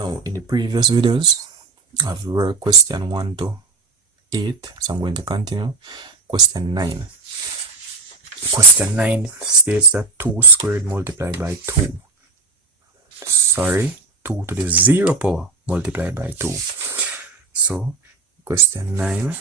Now, in the previous videos, I've worked question 1 to 8, so I'm going to continue. Question 9. Question 9 states that 2 squared multiplied by 2. Sorry, 2 to the 0 power multiplied by 2. So, question 9,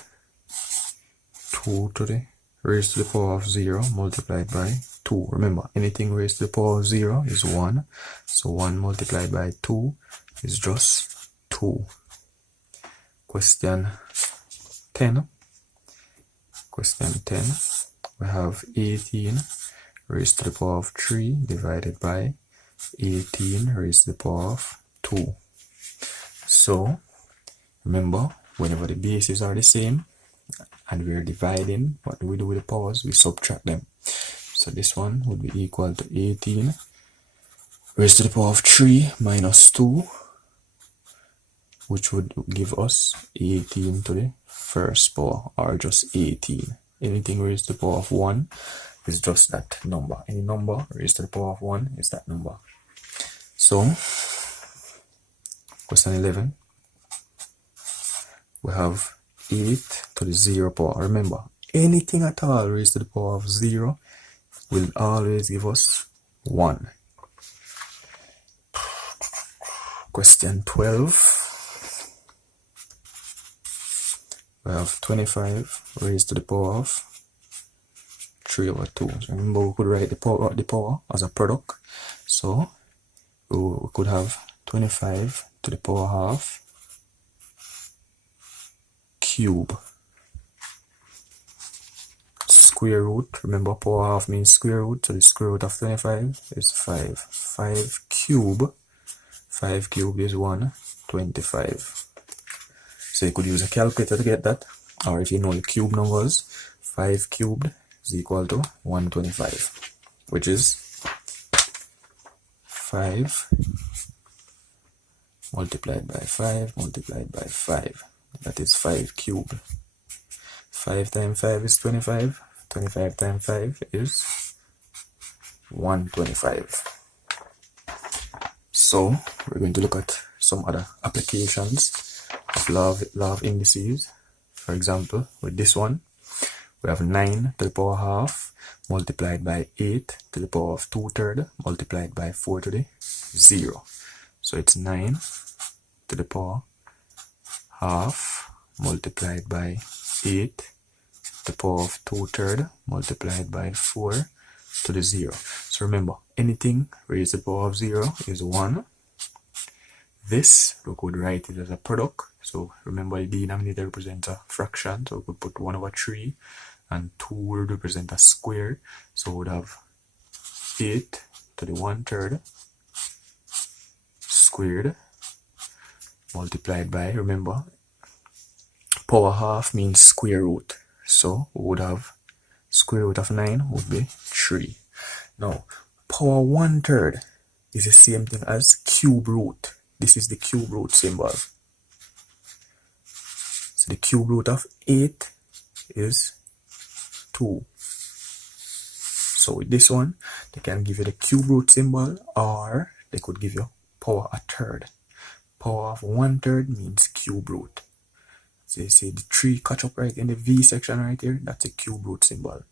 2 to the raised to the power of 0 multiplied by 2. Remember, anything raised to the power of 0 is 1. So 1 multiplied by 2 is just 2. Question 10. Question 10. We have 18 raised to the power of 3 divided by 18 raised to the power of 2. So, remember, whenever the bases are the same and we're dividing, what do we do with the powers? We subtract them. So this one would be equal to 18 raised to the power of 3 minus 2, which would give us 18 to the first power, or just 18. Anything raised to the power of 1 is just that number. Any number raised to the power of 1 is that number. So, question 11, we have 8 to the 0 power. Remember, anything at all raised to the power of 0 will always give us 1. Question 12, we have 25 raised to the power of 3 over 2. So remember, we could write the power as a product. So we could have 25 to the power half cube square root. Remember, power half means square root, so the square root of 25 is 5. 5 cube. 5 cubed is 125. So you could use a calculator to get that, or if you know the cube numbers, 5 cubed is equal to 125, which is 5 multiplied by 5 multiplied by 5. That is 5 cubed. 5 times 5 is 25. 25 times 5 is 125. So we're going to look at some other applications of law of indices. For example, with this one, we have 9 to the power half multiplied by 8 to the power of 2/3 multiplied by 4 to the 0. So it's 9 to the power half multiplied by 8 to the power of 2/3 multiplied by 4 to the 0. So remember, anything raised to the power of 0 is 1. This, we could write it as a product. So remember, the denominator represents a fraction. So we could put 1 over 3 and 2 would represent a square. So we would have 8 to the 1/3 squared multiplied by, remember, power half means square root. So we would have square root of 9 would be 3. Now, power 1/3 is the same thing as cube root. This is the cube root symbol. So the cube root of 8 is 2. So with this one, they can give you the cube root symbol, or they could give you power 1/3. Power of 1/3 means cube root. So you see the 3 catch up right in the V section right here, that's a cube root symbol,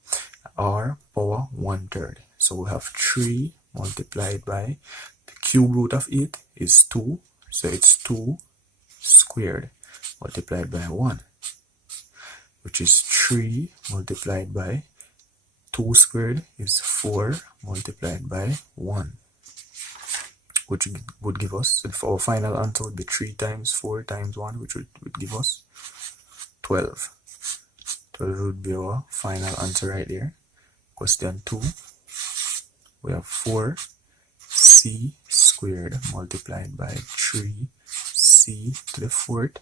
or power 1/3. So we have 3 multiplied by the cube root of 8 is 2, so it's 2 squared multiplied by 1, which is 3 multiplied by 2 squared is 4 multiplied by 1, which would give us, so our final answer would be 3 times 4 times 1, which would give us 12. 12 would be our final answer right there. Question 2, we have 4c squared multiplied by 3c to the 4th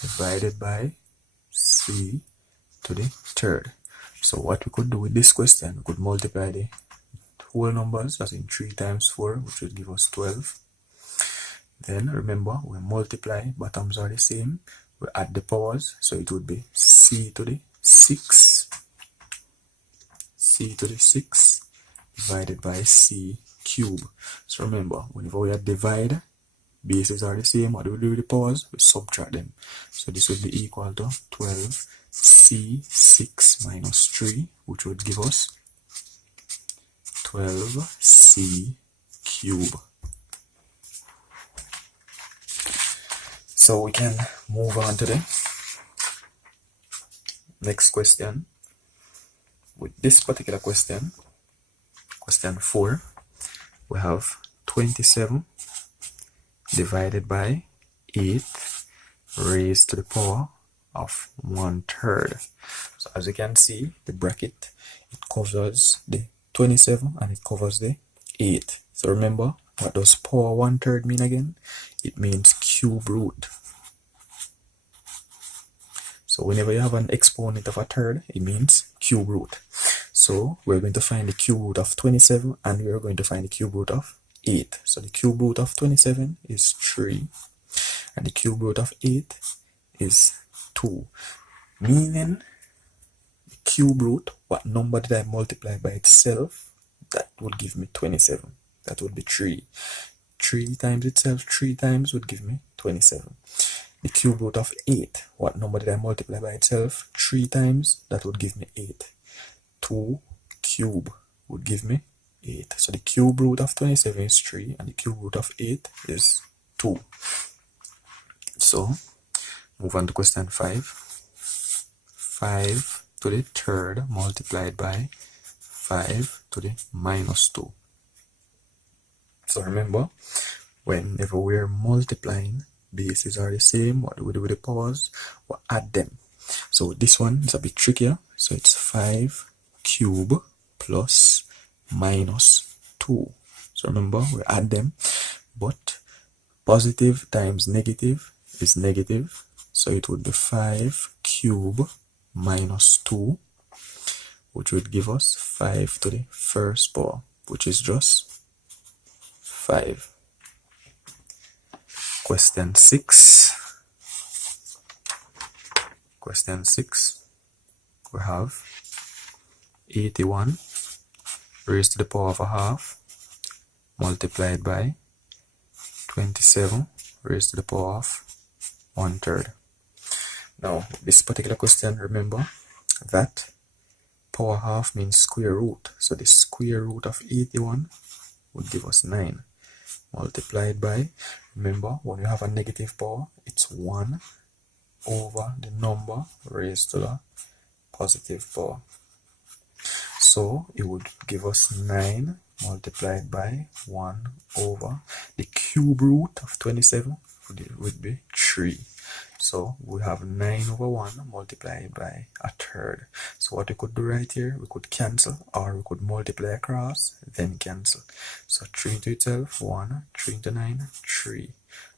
divided by c to the 3rd. So what we could do with this question, we could multiply the whole numbers, as in 3 times 4, which would give us 12. Then remember, we multiply, bottoms are the same, we add the powers, so it would be c to the 6, c to the 6 divided by c cube. So remember, whenever we divide bases are the same, what do we do with the powers? We subtract them. So this would be equal to 12c6 minus 3, which would give us 12c cube. So we can move on to the next question. With this particular question, question 4, we have 27 divided by 8 raised to the power of 1/3. So as you can see, the bracket, it covers the 27 and it covers the 8. So remember, what does power 1/3 mean again? It means cube root. So whenever you have an exponent of a third, it means cube root. So we're going to find the cube root of 27 and we're going to find the cube root of 8. So the cube root of 27 is 3 and the cube root of 8 is 2. Meaning the cube root, what number did I multiply by itself? That would give me 27. That would be 3. 3 times itself 3 times would give me 27. The cube root of 8, what number did I multiply by itself? 3 times, that would give me 8. 2 cube would give me 8. So the cube root of 27 is 3 and the cube root of 8 is 2. So move on to question 5. 5 to the third multiplied by 5 to the minus 2. So remember, whenever we're multiplying, bases are the same. What do we do with the powers? We add them. So this one is a bit trickier. So it's 5 cube plus minus 2. So remember, we add them. But positive times negative is negative. So it would be 5 cube minus 2, which would give us 5 to the first power, which is just 5. Question 6. Question 6. We have 81 raised to the power of a half multiplied by 27 raised to the power of 1/3. Now, this particular question, remember that power half means square root. So the square root of 81 would give us 9. Multiplied by, remember, when you have a negative power, it's 1 over the number raised to the positive power. So it would give us 9 multiplied by 1 over the cube root of 27 would be 3. So we have 9 over 1 multiplied by 1/3. So what we could do right here, we could cancel or we could multiply across, then cancel. So 3 into itself, 1, 3 into 9, 3.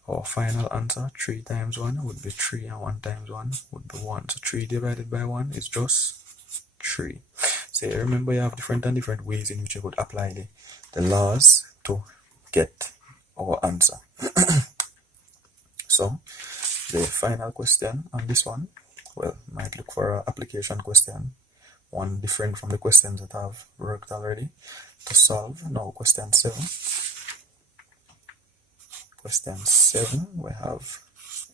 Our final answer, 3 times 1 would be 3 and 1 times 1 would be 1. So 3 divided by 1 is just 3. So remember, you have different ways in which you could apply the laws to get our answer. So the final question on this one, well, might look for an application question, one different from the questions that I've worked already to solve. Now question 7. Question 7, we have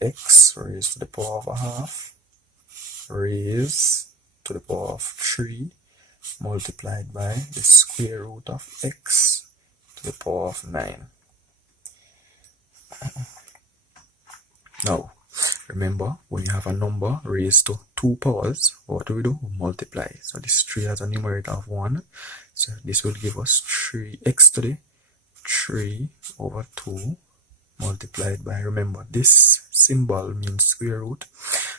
x raised to the power of a half raised to the power of 3 multiplied by the square root of x to the power of 9. Now, remember, when you have a number raised to 2 powers, what do? We multiply. So this 3 has a numerator of 1. So this will give us 3x to the 3 over 2 multiplied by, remember, this symbol means square root.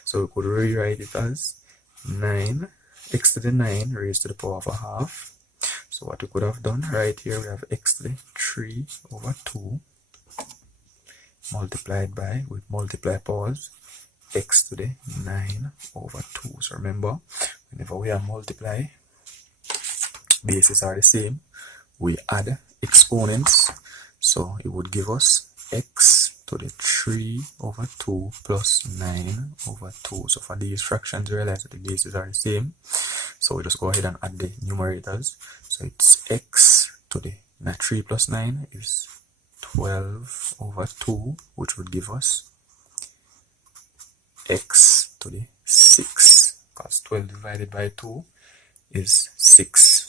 So we could rewrite it as 9x to the 9 raised to the power of a half. So what we could have done right here, we have x to the 3 over 2 multiplied by, with multiply powers, x to the 9 over 2. So remember, whenever we are multiply, bases are the same, we add exponents. So it would give us x to the 3 over 2 plus 9 over 2. So for these fractions, realize that the bases are the same. So we just go ahead and add the numerators. So it's x to the 3 plus 9 is 12 over 2, which would give us x to the 6, because 12 divided by 2 is 6.